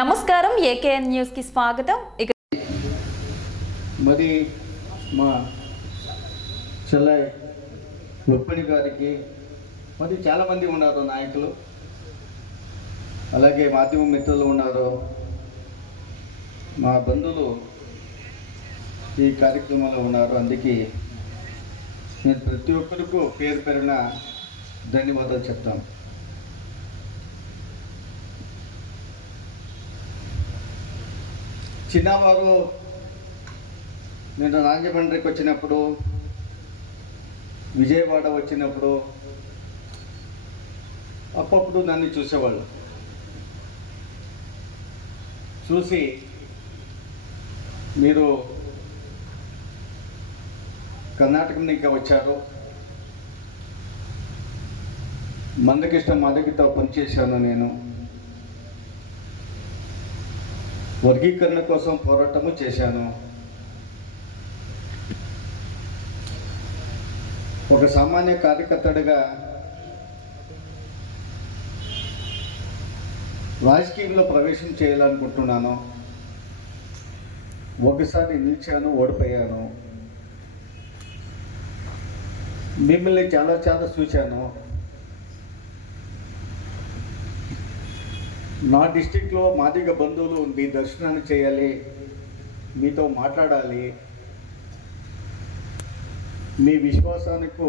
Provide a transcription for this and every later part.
నమస్కారం, AKN news కి స్వాగతం. మరి మా చెల్లై రుక్మిణి గారికి మరి చాలామంది ఉన్నారు నాయకులు, అలాగే మాధ్యమ మిత్రులు ఉన్నారు, మా బంధువులు ఈ కార్యక్రమంలో ఉన్నారు. అందుకే నేను ప్రతి ఒక్కరికి పేరు పేరున ధన్యవాదాలు చెప్తాను. చిన్నవారు నేను రాజమండ్రికి వచ్చినప్పుడు, విజయవాడ వచ్చినప్పుడు అప్పుడప్పుడు నన్ను చూసేవాళ్ళు. చూసి మీరు కర్ణాటక నుంచి వచ్చారు, మందకిష్టం మాదగితో పనిచేశాను, నేను వర్గీకరణ కోసం పోరాటము చేశాను, ఒక సామాన్య కార్యకర్తడిగా రాజకీయంలో ప్రవేశం చేయాలనుకుంటున్నాను. ఒకసారి నిలిచాను, ఓడిపోయాను. మిమ్మల్ని చాలా చూశాను. నా డిస్టిక్లో మాదిగ బంధువులు మీ దర్శనాన్ని చేయాలి, మీతో మాట్లాడాలి, మీ విశ్వాసానికి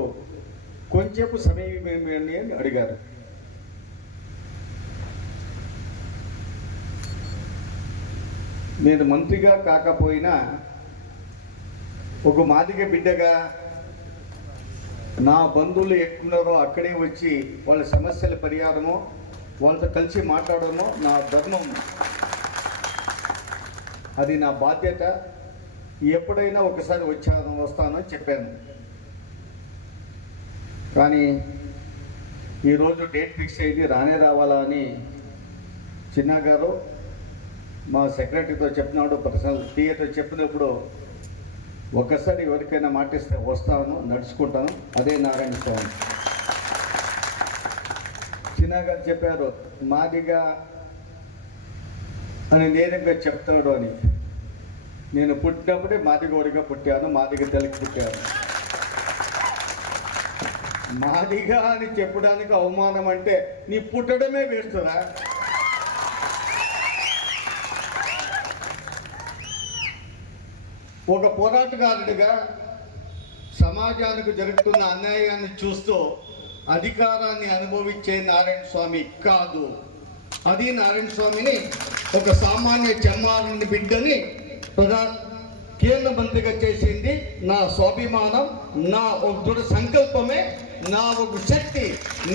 కొంచెంసేపు సమయం ఏమని అని అడిగారు. నేను మంత్రిగా కాకపోయినా ఒక మాదిగ బిడ్డగా నా బంధువులు ఎక్కడున్నారో అక్కడే వచ్చి వాళ్ళ సమస్యల పరిహారమో వాళ్ళతో కలిసి మాట్లాడడమో నా ధర్మం, అది నా బాధ్యత. ఎప్పుడైనా ఒకసారి వస్తానని చెప్పాను. కానీ ఈరోజు డేట్ ఫిక్స్ అయింది, రావాలా అని చిన్న గారు మా సెక్రటరీతో చెప్పినాడు, పర్సనల్ టీఏతో చెప్పినప్పుడు ఒక్కసారి ఎవరికైనా మాటిస్తే వస్తాను, నడుచుకుంటాను. అదే నారాయణ స్వామి. చిన్న గారు చెప్పారు, మాదిగా అని నేరుగా చెప్తాడు అని. నేను పుట్టినప్పుడే మాదిగోడిగా పుట్టాను, మాదిగ తెలకి పుట్టాను. మాదిగా అని చెప్పడానికి అవమానం అంటే నీ పుట్టడమే వేస్తున్నా. ఒక పోరాటగారుడిగా సమాజానికి జరుగుతున్న అన్యాయాన్ని చూస్తూ అధికారాన్ని అనుభవించే నారాయణ స్వామి కాదు. అది నారాయణ స్వామిని ఒక సామాన్య చెమ్మారుని బిడ్డని కేంద్ర మంత్రిగా చేసింది నా స్వాభిమానం, నా ఒక దృఢ సంకల్పమే, నా ఒక శక్తి.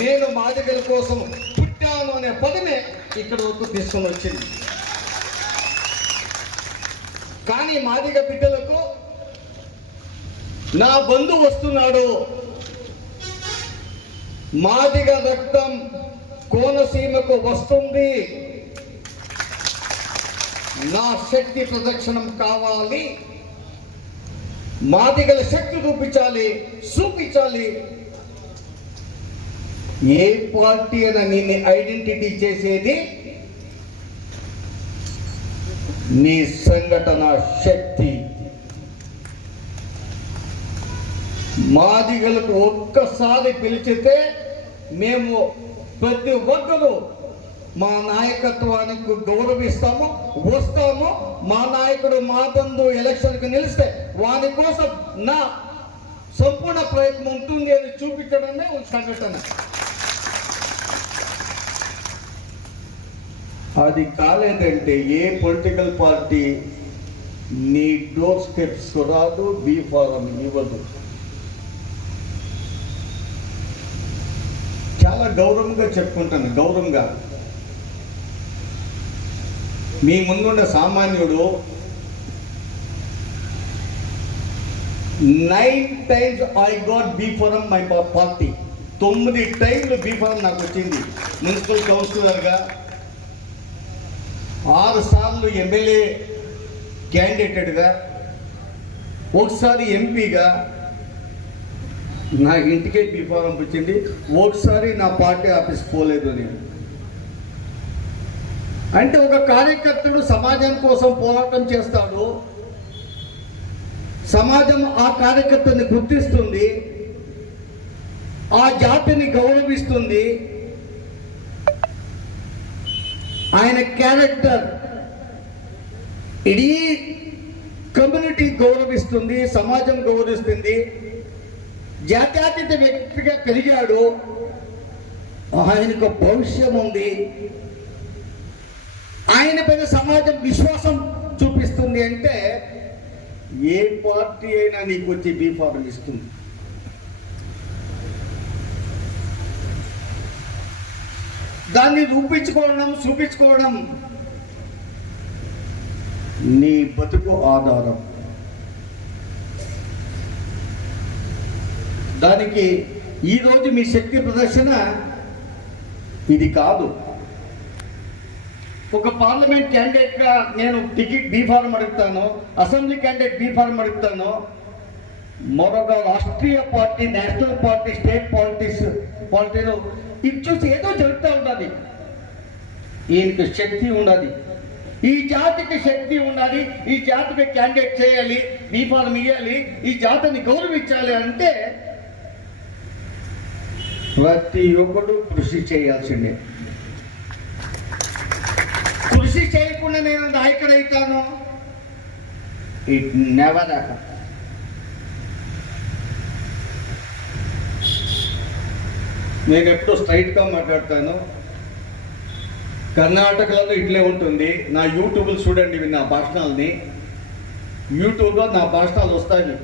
నేను మాదిగల కోసం పుట్టాను అనే పదమే ఇక్కడ వరకు తీసుకొని వచ్చింది. కానీ మాదిగ బిడ్డలకు నా బంధువు వస్తున్నాడు, మాదిగ రక్తం కోనసీమకు వస్తుంది, నా శక్తి ప్రదక్షిణం కావాలి, మాదిగల శక్తి చూపించాలి. ఏ పార్టీ అని నిన్ను ఐడెంటిటీ చేసేది నీ సంఘటన శక్తి. మాదిగలకు ఒక్కసారి పిలిచితే మేము ప్రతి ఒక్కరూ మా నాయకత్వానికి గౌరవిస్తాము, వస్తాము. మా నాయకుడు మా బంధువు ఎలక్షన్కి నిలిస్తే వారి కోసం నా సంపూర్ణ ప్రయత్నం ఉంటుంది అని చూపించడమే ఒక సంఘటన. అది కాలేదంటే ఏ పొలిటికల్ పార్టీ నీ డోర్ స్టెప్స్ రాదు, బీ ఫారం ఇవ్వదు. చాలా గౌరవంగా చెప్పుకుంటాను. గౌరవంగా మీ ముందున్న సామాన్యుడు 9 times I got B forum my party. 9 times B forum నాకు వచ్చింది. మున్సిపల్ కౌన్సిలర్గా 6 సార్లు ఎమ్మెల్యే క్యాండిడేట్గా, ఒకసారి ఎంపీగా, నా ఇంటికే బీఫారం వచ్చింది. ఒకసారి నా పార్టీ ఆఫీస్ పోలేదు నేను. అంటే ఒక కార్యకర్తడు సమాజం కోసం పోరాటం చేస్తాడు, సమాజం ఆ కార్యకర్తని గుర్తిస్తుంది, ఆ జాతిని గౌరవిస్తుంది, ఆయన క్యారెక్టర్ ఇడీ కమ్యూనిటీ గౌరవిస్తుంది, సమాజం గౌరవిస్తుంది. జాత్యతీత వ్యక్తిగా పెరిగాడు, ఆయనకు భవిష్యం ఉంది, ఆయన పైన సమాజం విశ్వాసం చూపిస్తుంది. అంటే ఏ పార్టీ అయినా నీకు వచ్చి బీఫారం ఇస్తుంది. దాన్ని చూపించుకోవడం నీ బతుకు ఆధారం. దానికి ఈరోజు మీ శక్తి ప్రదర్శన ఇది కాదు. ఒక పార్లమెంట్ క్యాండిడేట్గా నేను టికెట్ బీఫారం అడుగుతాను, అసెంబ్లీ క్యాండిడేట్ బీఫారం అడుగుతాను, మరొక Rashtriya party, national party, state పార్టీలో ఇది చూసి ఏదో జరుగుతూ ఉండాలి. ఈయనకి శక్తి ఉండాలి, ఈ జాతికి శక్తి ఉండాలి, ఈ జాతికి క్యాండిడేట్ చేయాలి, బీఫారం ఇవ్వాలి, ఈ జాతిని గౌరవించాలి అంటే ప్రతి ఒక్కడు కృషి చేయాల్సిందే. కృషి చేయకుండా నేను నాయకుడైతాను, ఇట్ నెవర్ హ్యాపెన్. నేను ఎప్పుడూ స్ట్రైట్గా మాట్లాడతాను. కర్ణాటకలో ఇట్లే ఉంటుంది. నా యూట్యూబ్లో చూడండి ఇవి నా భాషణాలని. యూట్యూబ్లో నా భాషణాలు వస్తాయి.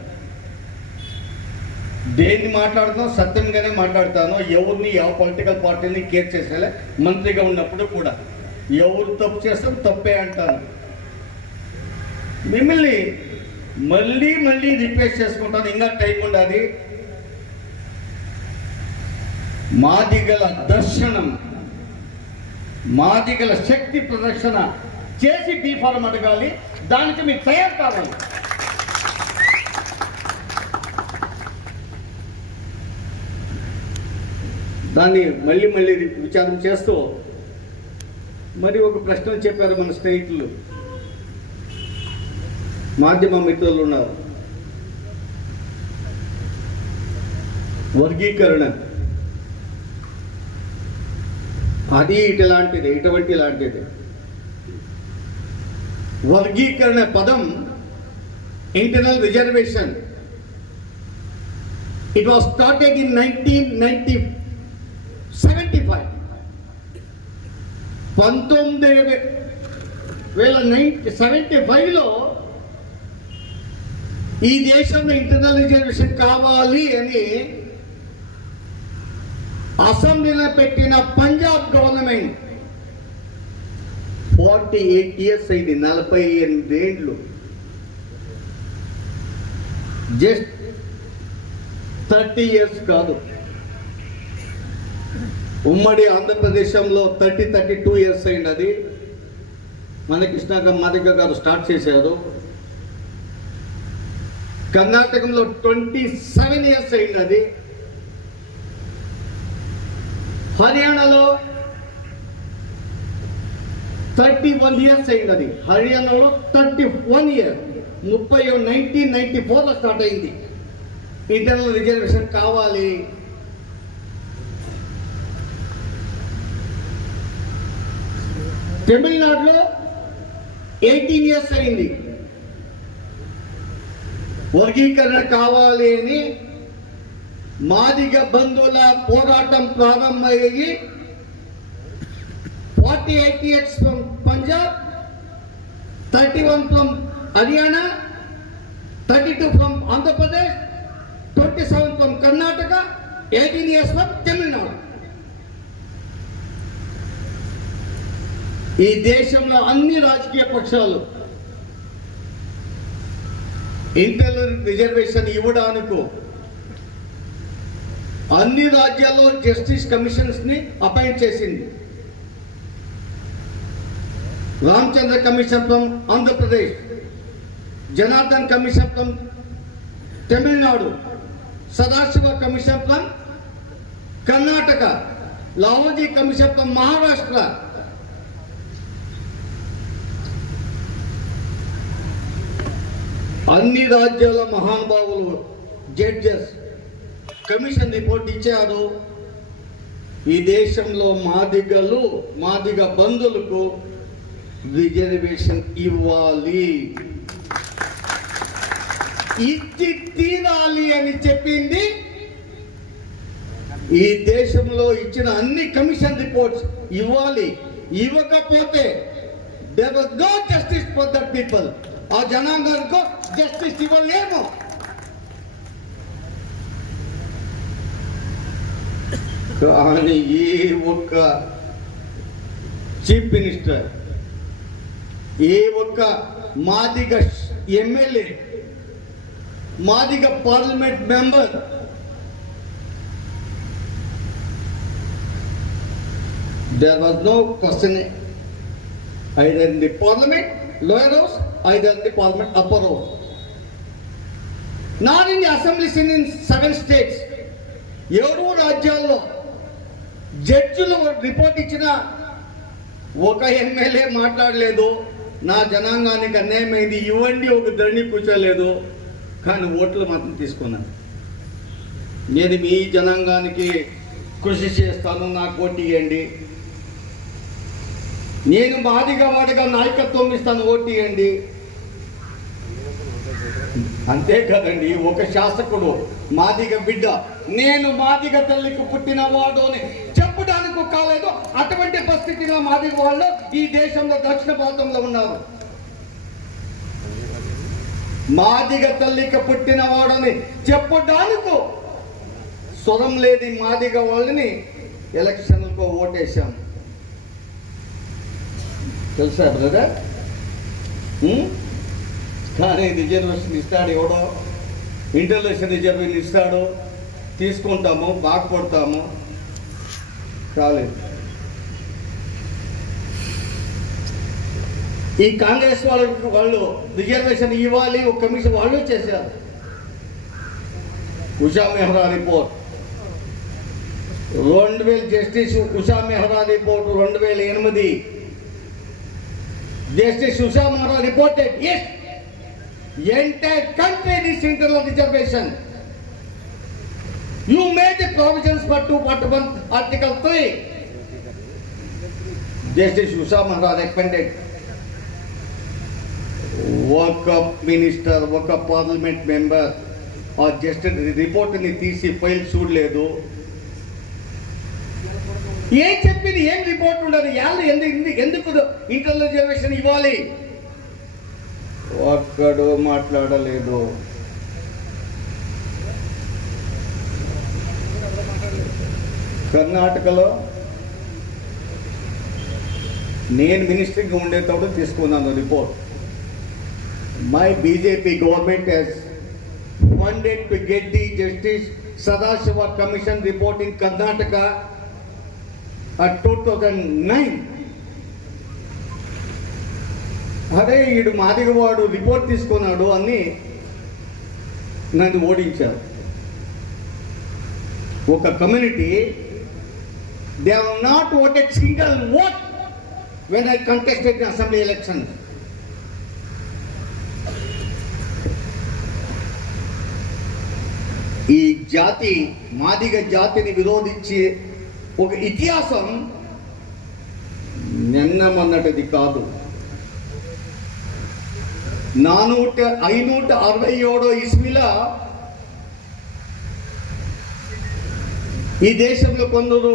దేన్ని మాట్లాడతాను సత్యంగానే మాట్లాడతాను. ఎవరిని ಯಾವ పొలిటికల్ పార్టీని కేర్ చేసేలే. మంత్రిగా ఉన్నప్పుడు కూడా ఎవరు తప్పు చేస్తాం తప్పే అంటాను. మిమ్మల్ని మళ్ళీ రిపేర్ చేసుకుంటాను, ఇంకా టైం ఉండాలి. మాదిగల దర్శనం, మాదిగల శక్తి ప్రదర్శన చేసి బీఫారం అడగాలి. దానికి మీకు తయారు కావాలి. దాన్ని మళ్ళీ విచారం చేస్తూ మరి ఒక ప్రశ్న చెప్పారు మన స్నేహితులు, మాధ్యమ మిత్రులు ఉన్నారు. వర్గీకరణ అది ఇటువంటి లాంటిది. వర్గీకరణ పదం internal reservation. It was started in 1975. 1975లో ఈ దేశంలో ఇంటర్నల్ రిజర్వేషన్ కావాలి అని అసెంబ్లీలో పెట్టిన పంజాబ్ గవర్నమెంట్ 48 years అయింది, 48 ఏళ్ళు. జస్ట్ 30 years కాదు. ఉమ్మడి ఆంధ్రప్రదేశంలో 32 years అయింది. అది మన కృష్ణ మాదిగ గారు స్టార్ట్ చేశారు. కర్ణాటకంలో 27 years అయింది. అది హర్యానాలో 31 years అయింది. అది హర్యానాలో 31 years. 1994లో స్టార్ట్ అయింది. ఇంటర్నల్ రిజర్వేషన్ కావాలి. తమిళనాడులో 18 years అయింది. వర్గీకరణ కావాలి అని మాదిగ బంధువుల పోరాటం ప్రారంభమయ్యి 48 years from Punjab, 31 from Haryana, 32 from Andhra Pradesh, 27 from Karnataka, 18 years from Tamil Nadu. ఈ దేశంలో అన్ని రాజకీయ పక్షాలు ఇంటర్నల్ రిజర్వేషన్ ఇవ్వడానికి అన్ని రాజ్యాల్లో జస్టిస్ కమిషన్స్ ని అపాయింట్ చేసింది. Ramachandra commission from Andhra Pradesh, Janardhan commission from Tamil Nadu, Sadashiva commission from Karnataka, లాహోజీ commission from Maharashtra. అన్ని రాజ్యాల మహానుభావులు జడ్జెస్ కమిషన్ రిపోర్ట్ ఇచ్చారు. ఈ దేశంలో మాదిగ బంధువులకు రిజర్వేషన్ ఇవ్వాలి, ఇచ్చి తీరాలి అని చెప్పింది. ఈ దేశంలో ఇచ్చిన అన్ని కమిషన్ రిపోర్ట్స్ ఇవ్వాలి. ఇవ్వకపోతే there was no justice for that people. ఆ జనాంగానికి జస్టిస్ ఇవ్వలేము. కానీ ఏ ఒక్క చీఫ్ మినిస్టర్, ఏ ఒక్క Madiga MLA, Madiga parliament member there was no question either in the parliament lower house, either in the parliament upper house, not in the assemblies in 7 states. ఎవరు రాజ్యాల్లో జడ్జిలు report ఇచ్చిన ఒక ఎమ్మెల్యే మాట్లాడలేదు, నా జనాంగానికి అన్యాయమైంది ఇవ్వండి, ఒక ధరణి కూర్చోలేదు. కానీ ఓట్లు మాత్రం తీసుకున్నాను. నేను మీ జనాంగానికి కృషి చేస్తాను, నాకు ఓటు ఇవ్వండి, నేను మాదిగా వాడిగా నాయకత్వం ఇస్తాను, ఓటు ఇవ్వండి. అంతే కదండి. ఒక శాసకుడు మాదిగ బిడ్డ, నేను మాదిగ తల్లికి పుట్టినవాడు అని చెప్పడానికి కాలేదు. అటువంటి పరిస్థితిగా మాదిగ వాళ్ళు ఈ దేశంలో దక్షిణ భారతంలో ఉన్నారు. మాదిగ తల్లికి పుట్టినవాడని చెప్పడానికి స్వరం లేని మాదిగ వాళ్ళని ఎలక్షన్లకు ఓటేశాం. తెలుసా బ్రదర్? కానీ రిజర్వేషన్ ఇస్తాడు ఎవడో, ఇంటర్నేషనల్ రిజర్వేషన్ ఇస్తాడు, తీసుకుంటాము, బాగుపడతాము. కాలేదు. ఈ కాంగ్రెస్ వాళ్ళు రిజర్వేషన్ ఇవ్వాలి, ఒక కమిషన్ వాళ్ళు చేశారు. Usha Mehra report 2000, justice Usha Mehra report 2008. Justice Usha Mehra reported, yes, the entire country needs internal reservation. You made the provisions for 241 Article 3. Justice Usha Mehra recommended ఒక మినిస్టర్, ఒక పార్లమెంట్ మెంబర్ ఆ జస్టిస్ రిపోర్ట్ని తీసి ఫైల్ చూడలేదు. ఏం చెప్పింది, ఏం రిపోర్ట్ ఉండదు. ఎందుకు ఇంటర్నల్ రిజర్వేషన్ ఇవ్వాలి? ఒక్కడు మాట్లాడలేదు. కర్ణాటకలో నేను మినిస్టర్గా ఉండేటప్పుడు తీసుకున్నాను report. My BJP government has funded to get the justice Sadashiva commission report in Karnataka at 2009. అదే ఈడు మాదిగవాడు రిపోర్ట్ తీసుకున్నాడు అని నన్ను ఓడించారు. ఒక community, they have not voted single vote when I contested in assembly elections. ఈ జాతి, మాదిగ జాతిని విరోధించి ఒక ఇతిహాసం నిన్నమన్నటిది కాదు. 567 ఇస్వీలో ఈ దేశంలో కొందరు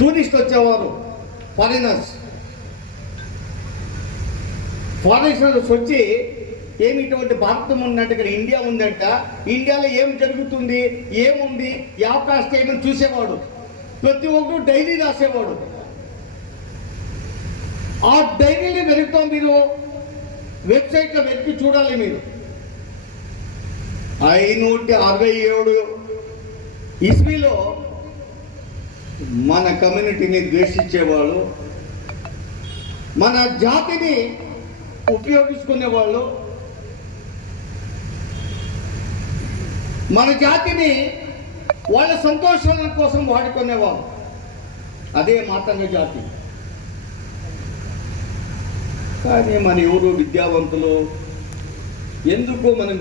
టూరిస్ట్ వచ్చేవారు, ఫారినర్స్ వచ్చి ఏమి ఇటువంటి భారతం ఉన్నట్టు ఇక్కడ ఇండియా ఉందంట, ఇండియాలో ఏం జరుగుతుంది, ఏముంది, యావకాస్ట్ ఏమని చూసేవాడు. ప్రతి ఒక్కరు డైరీ రాసేవాడు. ఆ డైరీని వెతుకుతాం, మీరు వెబ్సైట్లో వెతికి చూడాలి. మీరు 567 ఇస్వీలో మన కమ్యూనిటీని ద్వేషించేవాళ్ళు, మన జాతిని ఉపయోగించుకునేవాళ్ళు. మన జాతిని వాళ్ళ సంతోషాల కోసం వాడుకునేవాళ్ళు. అదే మాతంగ జాతి. కానీ మన ఎవరు విద్యావంతులు ఎందుకు మనం